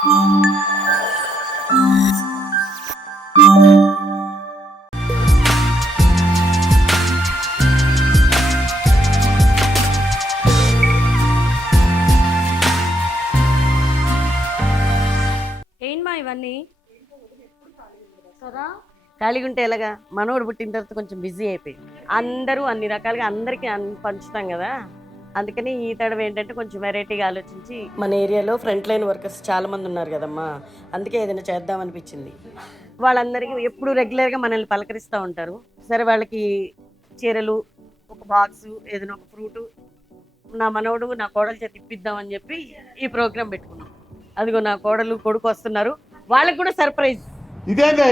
ఏంటమ్మా ఇవన్నీ ఖాళీగా ఉంటే ఎలాగా? మనోడు పుట్టిన తర్వాత కొంచెం బిజీ అయిపోయింది. అందరూ అన్ని రకాలుగా అందరికీ పంచుతాం కదా, అందుకని ఈ తడవ ఏంటంటే కొంచెం వెరైటీగా ఆలోచించి, మన ఏరియాలో ఫ్రంట్ లైన్ వర్కర్స్ చాలా మంది ఉన్నారు కదమ్మా, అందుకే ఏదైనా చేద్దాం అనిపించింది. వాళ్ళందరికీ ఎప్పుడు రెగ్యులర్గా మనల్ని పలకరిస్తూ ఉంటారు. సరే వాళ్ళకి చీరలు, ఒక బాక్సు, ఏదైనా ఒక ఫ్రూటు నా మనవడు నా కోడలు చేతి ఇప్పిద్దామని చెప్పి ఈ ప్రోగ్రాం పెట్టుకున్నాం. అదిగో నా కోడలు కొడుకు వస్తున్నారు, వాళ్ళకి కూడా సర్ప్రైజ్. ఇదేందా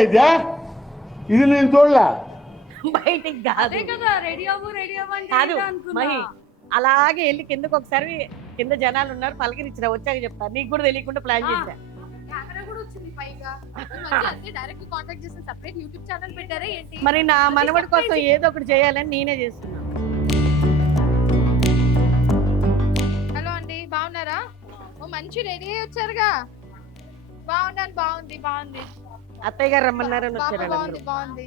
ఇది నేను చూడలే బయటికి కాదు కదా, రెడీ అవ్వు కాదు మహి, అలాగే వెళ్ళి కిందకు ఒకసారి, కింద జనాలు ఉన్నారు పలకరించిన, వచ్చాక చెప్తాను. నీకు కూడా తెలియకుండా ప్లాన్ చేశా. మరి నా మనవడి కోసం ఏదో ఒకటి చేయాలని నేనే చేస్తున్నాను. హలో అండి, బాగున్నారా? ఓ మంచి రెడీ అయ్యి వచ్చారుగా. బాగున్నాను. బాగుంది. అత్తయ్య గారు రమ్మన్నారని వచ్చారు. బాగుంది.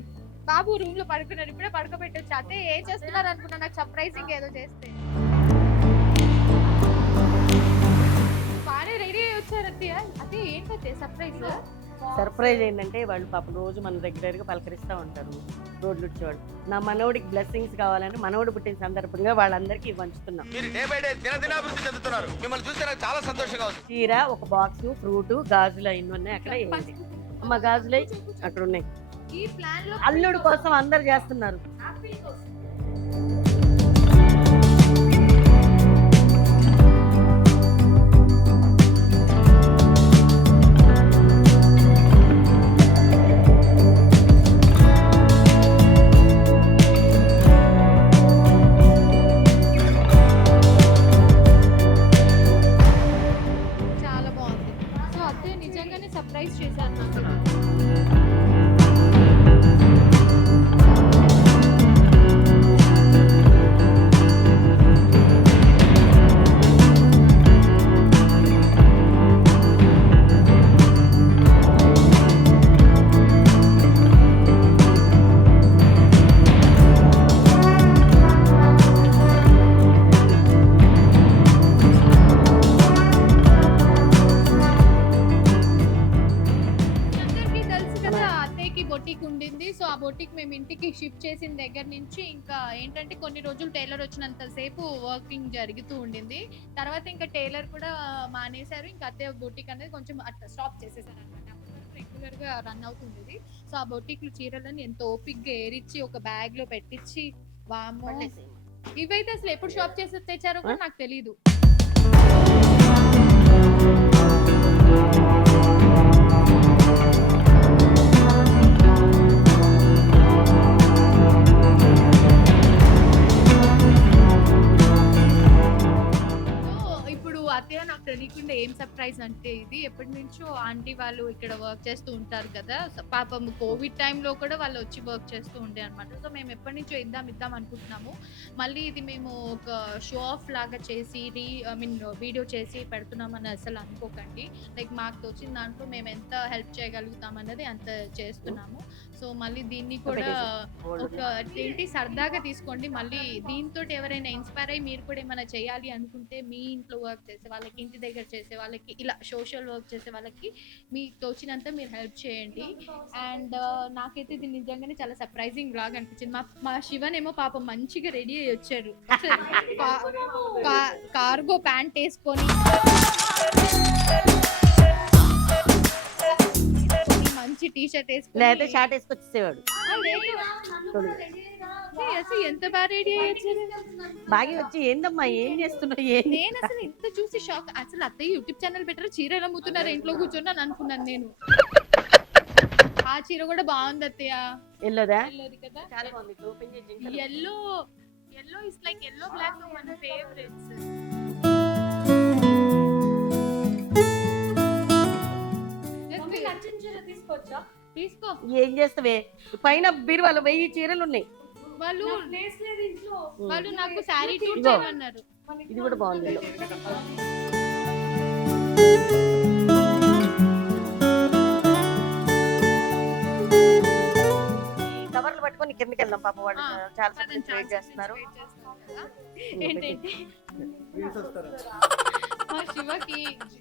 బాబు రూమ్ లో పడుకున్నారు, ఇప్పుడే పడుకోబెట్టొచ్చు. అత్తయ్య ఏం చేస్తున్నారు అనుకున్నా, నాకు సర్ప్రైజింగ్ ఏదో చేస్తే. బాగా రెడీ అయ్యి వచ్చారు అత్తయ్య. అత్తయ్య ఏంటంటే సర్ప్రైజ్ ఏంటంటే వాళ్ళు పాపం రోజు మన దగ్గరగా పలకరిస్తూ ఉంటారు, రోడ్లు వచ్చేవాళ్ళు. నా మనవడికి బ్లెస్సింగ్స్ కావాలని మనవడు పుట్టిన సందర్భంగా వాళ్ళందరికీ పంచుతున్నాం. చీర, ఒక బాక్స్, ఫ్రూట్, గాజులు అన్నీ ఉన్నాయి అక్కడ. ఏంటి అమ్మ గాజులు అక్కడ ఉన్నాయి. అల్లుడు కోసం అందరు చేస్తున్నారు. చాలా బాగుంది. సో అత్తయ్య నిజంగానే సర్ప్రైజ్ చేశారు నాకు. బొటిక్ ఉండింది. సో ఆ బొటిక్ మేము ఇంటికి షిఫ్ట్ చేసిన దగ్గర నుంచి ఇంకా ఏంటంటే కొన్ని రోజులు టైలర్ వచ్చినంత సేపు వర్కింగ్ జరుగుతూ ఉండింది. తర్వాత ఇంకా టైలర్ కూడా మానేశారు. ఇంకా అదే బొటిక్ అనేది కొంచెం అట్లా స్టాప్ చేసేసారు అనమాట. రెగ్యులర్ గా రన్ అవుతుంది. సో ఆ బొటిక్ చీరలను ఎంతో ఓపిక్ గా ఏరిచ్చి ఒక బ్యాగ్ లో పెట్టించి, వామ్మో ఇవైతే అసలు ఎప్పుడు షాప్ చేసి తెచ్చారో కూడా నాకు తెలీదు. అత్తయ్య నాకు తెలియకుండా ఏం సర్ప్రైజ్ అంటే, ఇది ఎప్పటి నుంచో ఆంటీ వాళ్ళు ఇక్కడ వర్క్ చేస్తూ ఉంటారు కదా, పాపం కోవిడ్ టైంలో కూడా వాళ్ళు వచ్చి వర్క్ చేస్తూ ఉండే అనమాట. సో మేము ఎప్పటి నుంచో ఇద్దాం అనుకుంటున్నాము. మళ్ళీ ఇది మేము ఒక షో ఆఫ్ లాగా చేసి వీడియో చేసి పెడుతున్నామని అసలు అనుకోకండి. లైక్ మాకు తోచిన దాంట్లో మేము ఎంత హెల్ప్ చేయగలుగుతాం అన్నది అంత చేస్తున్నాము. సో మళ్ళీ దీన్ని కూడా ఒక ఏంటి సరదాగా తీసుకోండి. మళ్ళీ దీంతో ఎవరైనా ఇన్స్పైర్ అయ్యి మీరు కూడా ఏమైనా చేయాలి అనుకుంటే, మీ ఇంట్లో వర్క్ చేసే వాళ్ళకి, ఇంటి దగ్గర చేసే వాళ్ళకి, ఇలా సోషల్ వర్క్ చేసే వాళ్ళకి మీకు తోచినంత మీరు హెల్ప్ చేయండి. అండ్ నాకైతే ఇది నిజంగానే చాలా సర్ప్రైజింగ్ లాగా అనిపించింది. మా శివన్ ఏమో పాపం మంచిగా రెడీ అయ్యి వచ్చారు. కార్గో ప్యాంట్ వేసుకొని మంచి టీ షర్ట్ వేసుకొని, లేకపోతే షార్ట్ వేసుకొచ్చేవాడు. ఎంత బాగా రెడీ అయ్యారు. బాగా వచ్చి ఏందమ్మా ఏం చేస్తున్నావు? నేను అసలు ఇంత చూసి షాక్. అసలు అత్తయ్య యూట్యూబ్ ఛానల్ పెట్టారు, చీర ఎలా అమ్ముతున్నారు ఇంట్లో కూర్చొని అనుకున్నాను నేను. ఆ చీర కూడా బాగుంది అత్తయ్య. ఎల్లోదా? కదా, చాలా బాగుంది. Yellow is like yellow black మన ఫేవరెట్స్. తీసుకో. ఏం చేస్తావే, పైన బీరువాలో 1000 చీరలు ఉన్నాయి. వాళ్ళు నాకు శారీ టూర్ చేయమన్నారు. ఇది కూడా బాగుంది. పాప వాళ్ళు చాలా పదండి, సేపు వెయిట్ చేస్తున్నారు. wait చేస్తున్నారు కదా. ఏంటంటే మా శివకి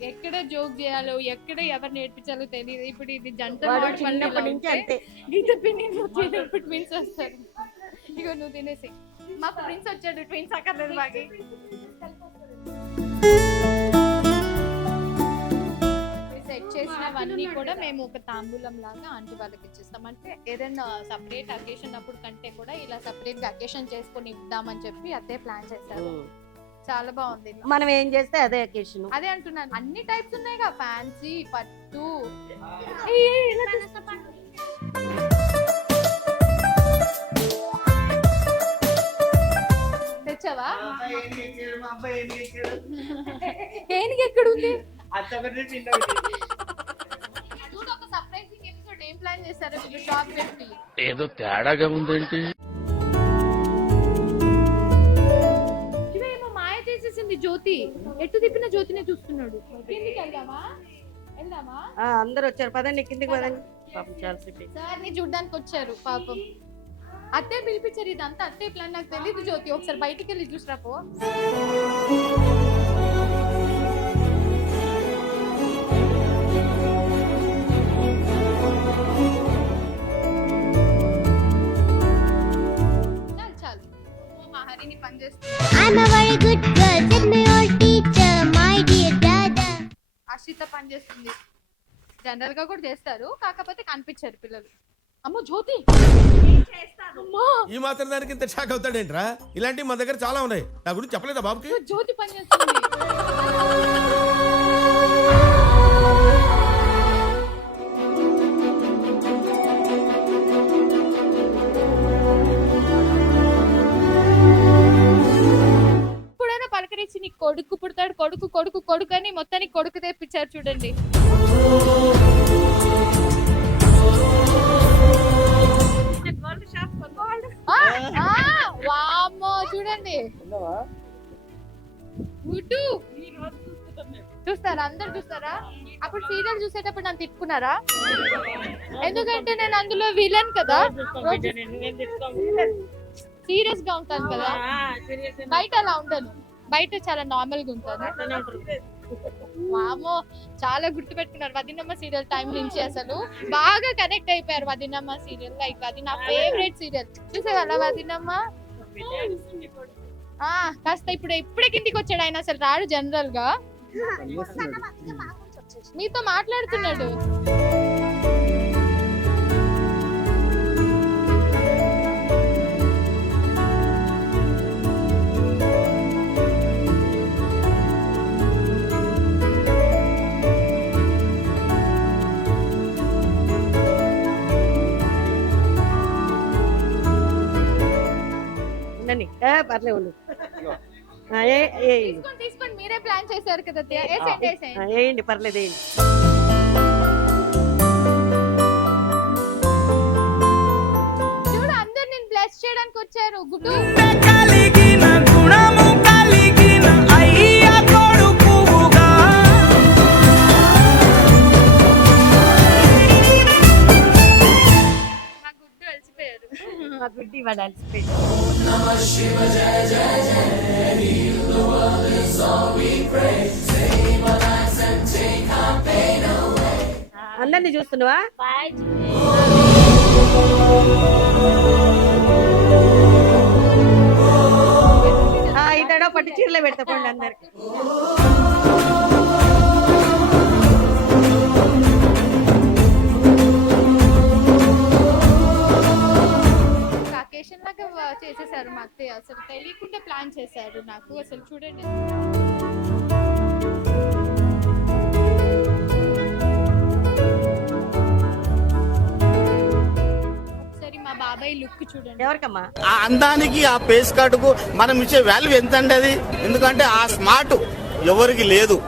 ఎక్కడ జోక్ చేయాలో ఎక్కడ ఎవరు నేర్పించాలో తెలియదు. ఇప్పుడు ఇది జంట వాడు వాడి పనులు చిన్నప్పటి ఇలా నుంచి ఉంటే అంతే. గీత పిన్ని ఇప్పుడు ట్విన్స్ వస్తారు. ఇగో నువ్వు తినేసి మాకు ప్రిన్స్ వచ్చాడు, ట్విన్స్ అక్కర్లేదు మాకి. సెట్ చేసినవన్నీ కూడా మేము ఒక తాంబూలం లాగా ఆంటీ వాళ్ళకి ఇచ్చేస్తాం. అంటే ఏదైనా సపరేట్ అకేషన్ అప్పుడు కంటే కూడా ఇలా సపరేట్ గా అకేషన్ చేసుకొని ఇద్దామని చెప్పి అదే ప్లాన్ చేశారు. చాలా బాగుంది. మనం ఏం చేస్తే అదే అకేషన్. అదే అంటున్నాను, అన్ని టైప్స్ ఉన్నాయి కదా, ఫ్యాన్సీ, పట్టు. తెచ్చావా? ఏనికి ఎక్కడ ఉంది? చూడు, ఒక సర్ప్రైజింగ్ ఎపిసోడ్ ఏం ప్లాన్ చేశారు వీళ్ళు షాప్ పెట్టి. ఏదో తేడాగా ఉందేంటి? ఇవేమో మాయ చేసేసింది జ్యోతి. ఎటు తిప్పిన జ్యోతినే చూస్తున్నాడు. కిందికి వెళ్దామా? అందరు వచ్చారు, పదండి కిందికి పదండి. పాపం చాలా సేపు సార్ ని చూడ్డానికి వచ్చారు పాపం. అత్తే పిలిపించారు, ఇదంతా అత్తే ప్లాన్. నాకు తెలియదు జ్యోతి, ఒకసారి బయటికి వెళ్ళి చూసిరా పో. చాలు చాలు, మా హరిని పని చేస్తుంది. అశ్రిత పని చేస్తుంది. జనరల్ గా కూడా చేస్తారు, కాకపోతే కనిపించారు పిల్లలు. అమ్మో జ్యోతి, ఈ మాత్రం దానికి ఇంత షాక్ అవుతాడేంట్రా? ఇలాంటివి మన దగ్గర చాలా ఉన్నాయి. నా గురించి చెప్పలేదా బాబుకి? జ్యోతి పని చేస్తుంది. ఇప్పుడైనా పలకరించి నీ కొడుకు పుడతాడు, కొడుకు కొడుకు కొడుకు అని మొత్తానికి కొడుకు తెప్పించారు చూడండి. వామ్మో చూడండి, గుడ్డు చూస్తారా? అందరు చూస్తారా? అప్పుడు సీరియల్ చూసేటప్పుడు నన్ను తిట్టుకున్నారా? ఎందుకంటే నేను అందులో విలన్ కదా, సీరియస్ గా ఉంటాను కదా. బయట అలా ఉండను, బయట చాలా నార్మల్ గా ఉంటాను. వామో చాలా గుర్తు పెట్టుకున్నారు వదినమ్మ సీరియల్ టైం నుంచి. అసలు బాగా కనెక్ట్ అయిపోయారు వదినమ్మ సీరియల్. లైక్ అది నా ఫేవరెట్ సీరియల్. చూసేవాళ్ళ వదినమ్మ? కాస్త ఇప్పుడే కిందికి వచ్చాడు ఆయన. అసలు రాడు జనరల్ గా, మీతో మాట్లాడుతున్నాడు. పర్లేదు, తీసుకోండి, మీరే ప్లాన్ చేశారు కదా. వేయండి, పర్లేదు వేయండి. చూడు, అందరు నేను బ్లెస్ చేయడానికి వచ్చారు. గుడ్డు మా గుడ్డి వాడు అలసిపోయాడు. అందరినీ చూస్తున్నావా? ఇతడో పట్టు చీరలో పెడతాండి అందరికి. అకేషన్ లాగా చేసేసారు మా అత్తయ్య. అసలు తెలియకుండా ప్లాన్ చేశారు నాకు. అసలు చూడండి, ఒకసారి మా బాబాయ్ లుక్ చూడండి. ఎవరికమ్మా? ఆ అందానికి, ఆ పేస్ కార్డుకు మనం ఇచ్చే వాల్యూ ఎంత అండి అది? ఎందుకంటే ఆ స్మార్ట్ ఎవరికి లేదు.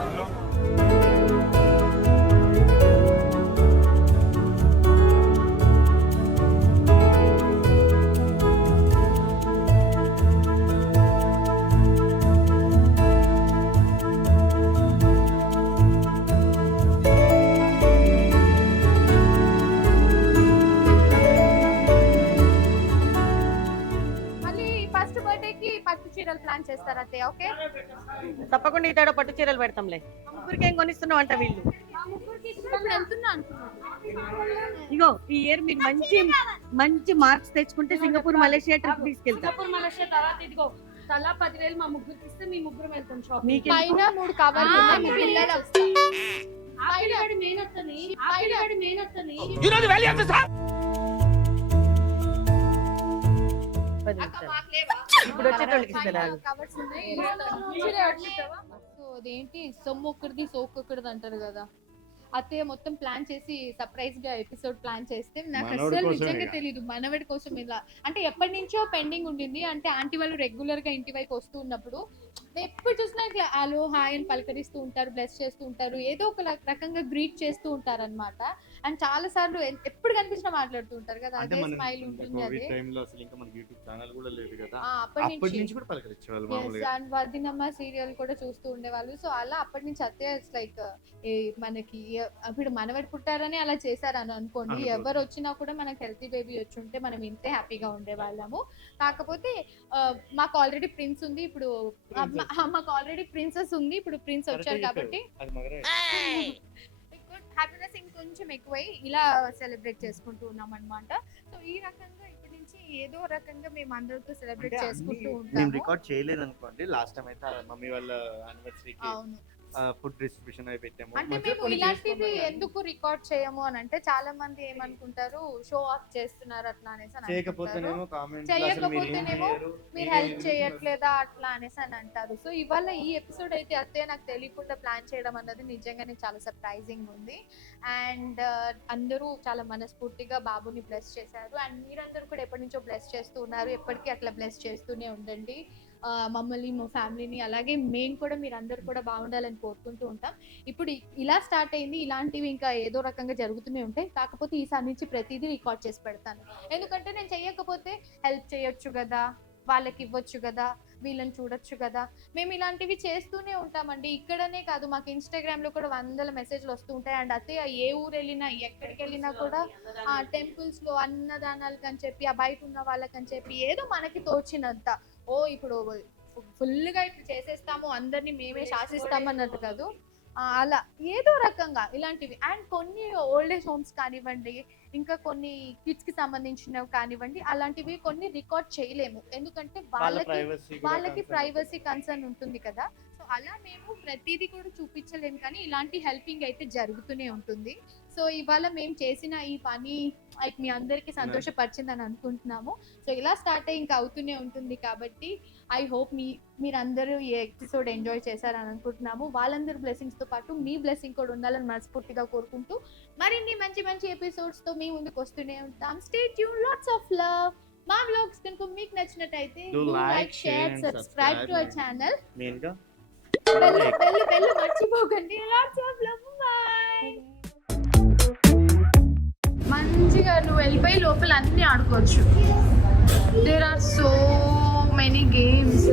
చేస్తారు అత్తయ్య. ఓకే తప్పకుండా ఈ తేడా పట్టు చీరలు పెడతాంలే. ముగ్గురికి ఏం కొనిస్తున్నావు అంట వీళ్ళు. వెళ్తున్నా అనుకున్నాను. ఇగో ఈ ఇయర్ మీరు మంచి మంచి మార్క్స్ తెచ్చుకుంటే సింగపూర్ మలేషియా ట్రిప్ తీసుకెళ్తా. సింగపూర్ మలేషియా తర్వాత ఇదిగో తలా 10,000 మా ముగ్గురికి ఇస్తే మీ ముగ్గురు వెళ్తాం షాప్. మీకు పైన 3 కవర్లు ఉన్నాయి. మీ పిల్లలు ఆపిడివాడి మెయిన్ వస్తని ఈరోజు వాల్యూ ఎంత సార్? 10 నిమిషాలు. ఇప్పుడు వచ్చేటోళ్ళకి ఇస్తారు. కవర్స్ ఉన్నాయి. సో అదేంటి సొమ్ము ఒక్కడిది సోకు ఒక్కడిది అంటారు కదా. అత్తయ్య మొత్తం ప్లాన్ చేసి సర్ప్రైజ్ గా ఎపిసోడ్ ప్లాన్ చేస్తే నాకు అసలు నిజంగా తెలియదు మనవడి కోసం ఇలా అంటే ఎప్పటి నుంచో పెండింగ్ ఉండింది. అంటే ఆంటీ వాళ్ళు రెగ్యులర్ గా ఇంటి వైపు వస్తూ ఉన్నప్పుడు ఎప్పుడు చూసినా ఇట్లా హలో హాయ్ అని పలకరిస్తూ ఉంటారు, బ్లెస్ చేస్తూ ఉంటారు, ఏదో ఒక రకంగా గ్రీట్ చేస్తూ ఉంటారు అనమాట. అండ్ చాలా సార్లు ఎప్పుడు కనిపించినా మాట్లాడుతూ ఉంటారు కదా, అదే స్మైల్ ఉంటుంది. అదే అప్పటి నుంచి అండ్ వర్దినమ్మ సీరియల్ కూడా చూస్తూ ఉండేవాళ్ళు. సో అలా అప్పటి నుంచి అత్తయ్య లైక్ మనకి ఇప్పుడు మనవడి పుట్టారని అలా చేశారని అనుకోండి. ఎవరు వచ్చినా కూడా మనకు హెల్తీ బేబీ వచ్చి ఉంటే మనం ఇంతే హ్యాపీగా ఉండేవాళ్ళము. కాకపోతే మాకు ఆల్రెడీ ప్రిన్స్ ఉంది, ఇప్పుడు మాకు ఆల్రెడీ ప్రిన్సెస్ ఉంది, ఇప్పుడు ప్రిన్స్ వచ్చారు కాబట్టి హ్యాపీనెస్ ఇంకొంచెం ఎక్కువై ఇలా సెలబ్రేట్ చేసుకుంటూ ఉన్నాం అనమాట. సో ఈ రకంగా ఇప్పటి నుంచి ఏదో రకంగా మేము అందరితో సెలబ్రేట్ చేసుకుంటూ ఉంటాము. రికార్డ్ చేయలేదు అనుకోండి. లాస్ట్ టైం అయితే మమ్మీ వాళ్ళ యానివర్సరీకి అవును, ఫుడ్ డిస్ట్రిబ్యూషన్ అయి పెట్టాము. అంటే మేము ఇలాంటివి ఎందుకు రికార్డ్ చేయము అని అంటే చాలా మంది ఏమనుకుంటారు షో ఆఫ్ చేస్తున్నారు అట్లా అనేసి అని చేయకపోతేనేమో కామెంట్ చేయకపోతేనేమో మీరు హెల్ప్ చేయట్లేదా అట్లా అనేసి అని అంటారు. సో ఇవాళ ఈ ఎపిసోడ్ అయితే అత్తయ్య నాకు తెలియకుండా ప్లాన్ చేయడం అన్నది నిజంగానే చాలా సర్ప్రైజింగ్ ఉంది. అండ్ అందరూ చాలా మనస్ఫూర్తిగా బాబుని బ్లెస్ చేశారు. అండ్ మీరందరూ కూడా ఎప్పటి నుంచో బ్లెస్ చేస్తూ ఉన్నారు. ఎప్పటికీ అట్లా బ్లెస్ చేస్తూనే ఉండండి మమ్మల్ని, మా ఫ్యామిలీని. అలాగే మేము కూడా మీరు అందరూ కూడా బాగుండాలని కోరుకుంటూ ఉంటాం. ఇప్పుడు ఇలా స్టార్ట్ అయింది, ఇలాంటివి ఇంకా ఏదో రకంగా జరుగుతూనే ఉంటాయి. కాకపోతే ఈసారి నుంచి ప్రతిదీ రికార్డ్ చేసి పెడతాను. ఎందుకంటే నేను చేయకపోతే హెల్ప్ చేయొచ్చు కదా, వాళ్ళకి ఇవ్వచ్చు కదా, వీళ్ళని చూడొచ్చు కదా. మేము ఇలాంటివి చేస్తూనే ఉంటామండి. ఇక్కడనే కాదు, మాకు ఇన్స్టాగ్రామ్ లో కూడా 100 మెసేజ్లు వస్తూ ఉంటాయి. అండ్ అత్తయ్య ఏ ఊరు వెళ్ళినా ఎక్కడికి వెళ్ళినా కూడా ఆ టెంపుల్స్ లో అన్నదానాలకు అని చెప్పి, ఆ బయట ఉన్న వాళ్ళకని చెప్పి ఏదో మనకి తోచినంత ఇప్పుడు ఫుల్ గా ఇట్లా చేసేస్తాము, అందరినీ మేమే శాసిస్తాము అన్నట్టు కాదు. అలా ఏదో రకంగా ఇలాంటివి. అండ్ కొన్ని ఓల్డ్ ఏజ్ హోమ్స్ కానివ్వండి, ఇంకా కొన్ని కిడ్స్ కి సంబంధించినవి కానివ్వండి, అలాంటివి కొన్ని రికార్డ్ చేయలేము. ఎందుకంటే వాళ్ళకి ప్రైవసీ కన్సర్న్ ఉంటుంది కదా. సో అలా మేము ప్రతిదీ కూడా చూపించలేము, కానీ ఇలాంటి హెల్పింగ్ అయితే జరుగుతూనే ఉంటుంది. సో ఇవాళ మేము చేసిన ఈ పని మీ అందరికీ సంతోషపరిచిందని అనుకుంటున్నాము. సో ఇలా స్టార్ట్ అయ్యి ఇంకా అవుతూనే ఉంటుంది. కాబట్టి ఐ హోప్ మీరందరూ ఈ ఎపిసోడ్ ఎంజాయ్ చేశారని అనుకుంటున్నాము. వాళ్ళందరూ బ్లెస్సింగ్స్ తో పాటు మీ బ్లెస్సింగ్ కూడా ఉండాలని మనస్ఫూర్తిగా కోరుకుంటూ మరిన్ని మంచి మంచి ఎపిసోడ్స్ తో మీ ముందుకు వస్తూనే ఉంటాం. Stay tune, lots of love. మా వ్లాగ్స్ కనుక మీకు నచ్చినట్టయితే like, share, subscribe to our channel. Bell మర్చిపోకండి. Lots of love. బై. మంచిగా నువ్వు వెళ్ళిపోయి లోపల అన్ని ఆడుకోవచ్చు. There are so many games.